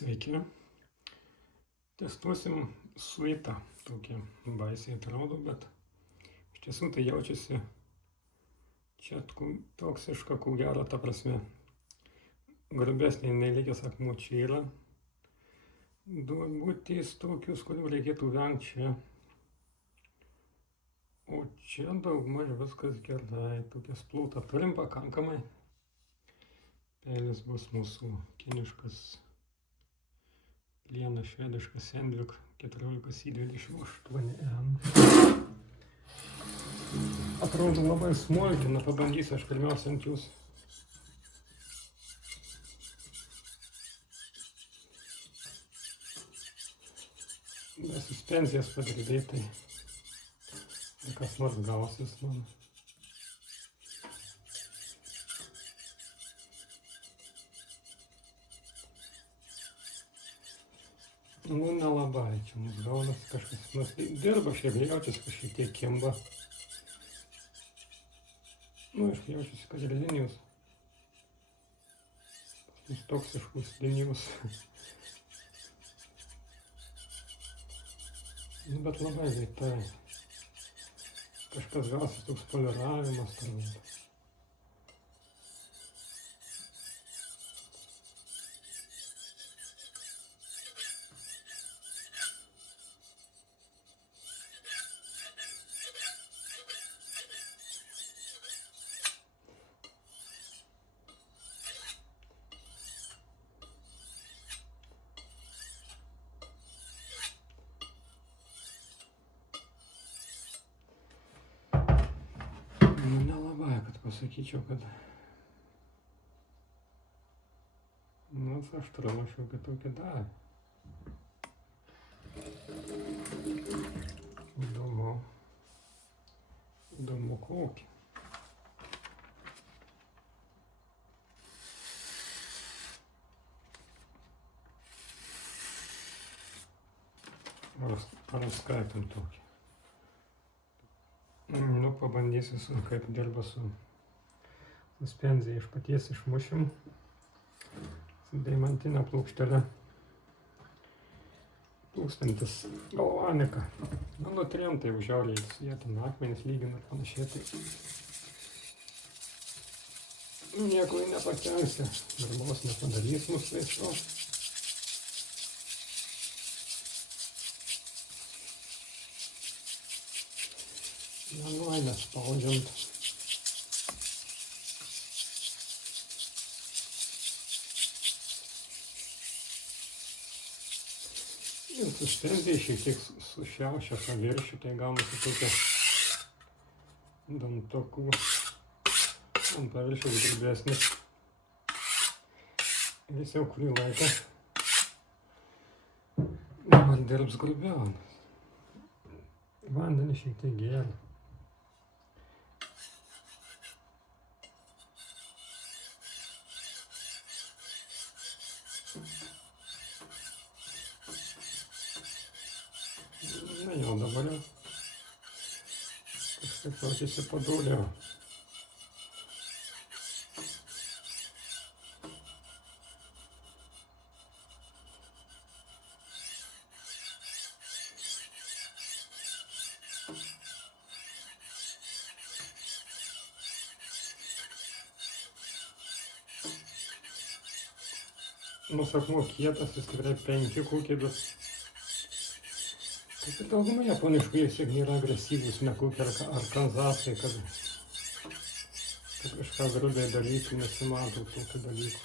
Sveiki. Testuosim suitą. Tokia baisiai atrodo, bet iš tiesų tai jaučiasi čia toksiška, ko gero, ta prasme, grubesnė nei likęs akmuo čia yra. Duobutės tokius, kurių reikėtų vengti čia. O čia daugmaž viskas gerai. Tokias plūtą turim pakankamai. Peilis bus mūsų kiniškas plienas švediškas Sandvik 14I28N. Atrodo labai smulkina, pabandysiu aš pirmiausia ant jūs. Be suspenzijas padaryti, tai kas nors gausis man. Nu, nelabai čia mums gaunas kažkas, nors dirba šiaip jaučiasi, kad šiek tiek kimba. Nu, aišku, jaučiasi, kad ir linijos. Pas toksiškus linijos. Nu, bet labai greitai. Kažkas gausis toks poliravimas turbūt. Nu, nelabai, kad pasakyčiau, kad nors aštrumo šiokį tokį davė. Įdomu kokį. Ar skaitam tokį. Nu, pabandysiu, kaip dirba su suspenzija. Iš paties išmušim su deimantinė plūkštelė. Plūkstantis galvanika. Nu, nutriem tai užžiauriai, jie ten akmenis lygina ir panašiai. Tai nieko nepakelsi, darbos nepadarys mus veiksmo. Vienuoj nespaudžiant. Ir suspenzija šiek tiek sušiaušia paviršių, tai gaunasi tokia dantukų ant paviršiaus grubesnis. Ir jis jau kurį laiką dabar dirbs grubiau. Vandenį šiek tiek gėlė. Na jau dabar jau kažkaip jaučiasi padūliau. Nors akmuo kietas, jis tikrai 5 kokie, bet kaip ir dauguma japoniškų jie siek nėra agresyvūs, ne kokie ar kanzasai, kad kažką grubiai darytų, nesimato tokių dalykų.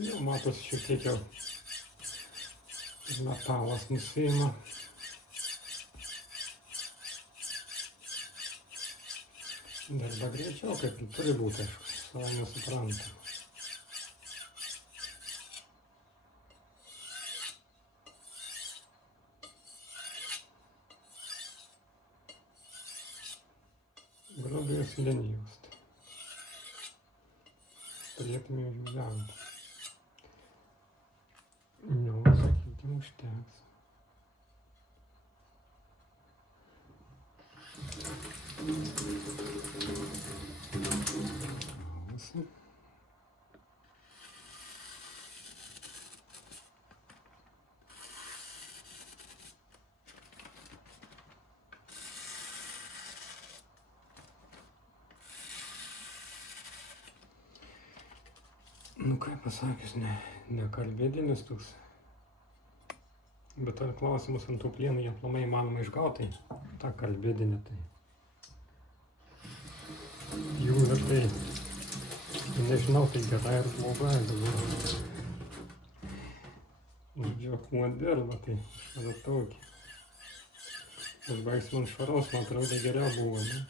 Jau matosi šiek tiek jau metalas nusiima. Dirba greičiau, kaip turi būti, aišku, savai nesupranta. tos linijos. Turėtume jų vengti. Jau, sakykime, užteks. Gausi. Nu, kaip pasakius, ne karbidinis toks. Bet ar klausimus ant tų plienų jie aplamai įmanoma išgauti, tą karbidinį, tai jų ir tai, nežinau, tai gerai ar blogai, dabar. Žodžiu, akmuo dirba, tai švara tokį. Užbaigsim ant švaros, man atrodo, geriau buvo, ne?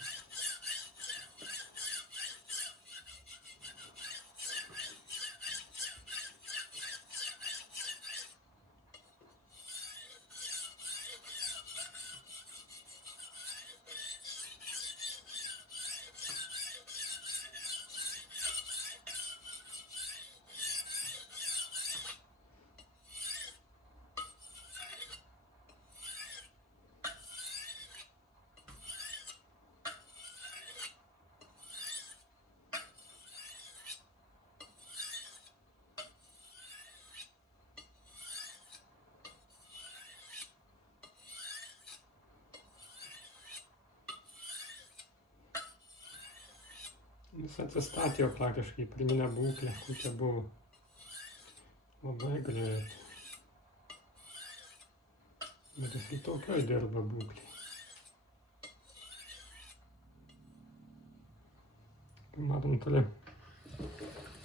Jis atsistatė jau praktiškai pirminę būklę, kokia buvo. Labai greit. Bet jis į tokioj dirba būklė. Matom,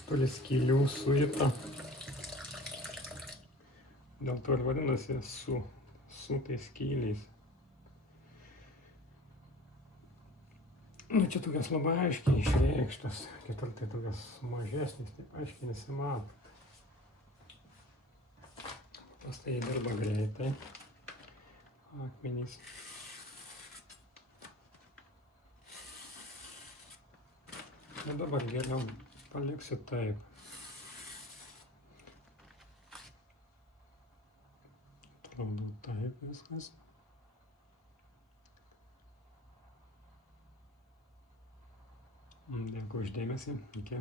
toli skylių suita. Dėl to ir vadinasi su tais skyliais. Nu, čia tokias labai aiškiai išreikštas, kitur tai tokias mažesnis, taip aiškiai nesimato. Paprastai dirba greitai akmenys. Na dabar geriau paliksiu taip. Atrodo taip viskas. Dėkui už dėmesį. Iki.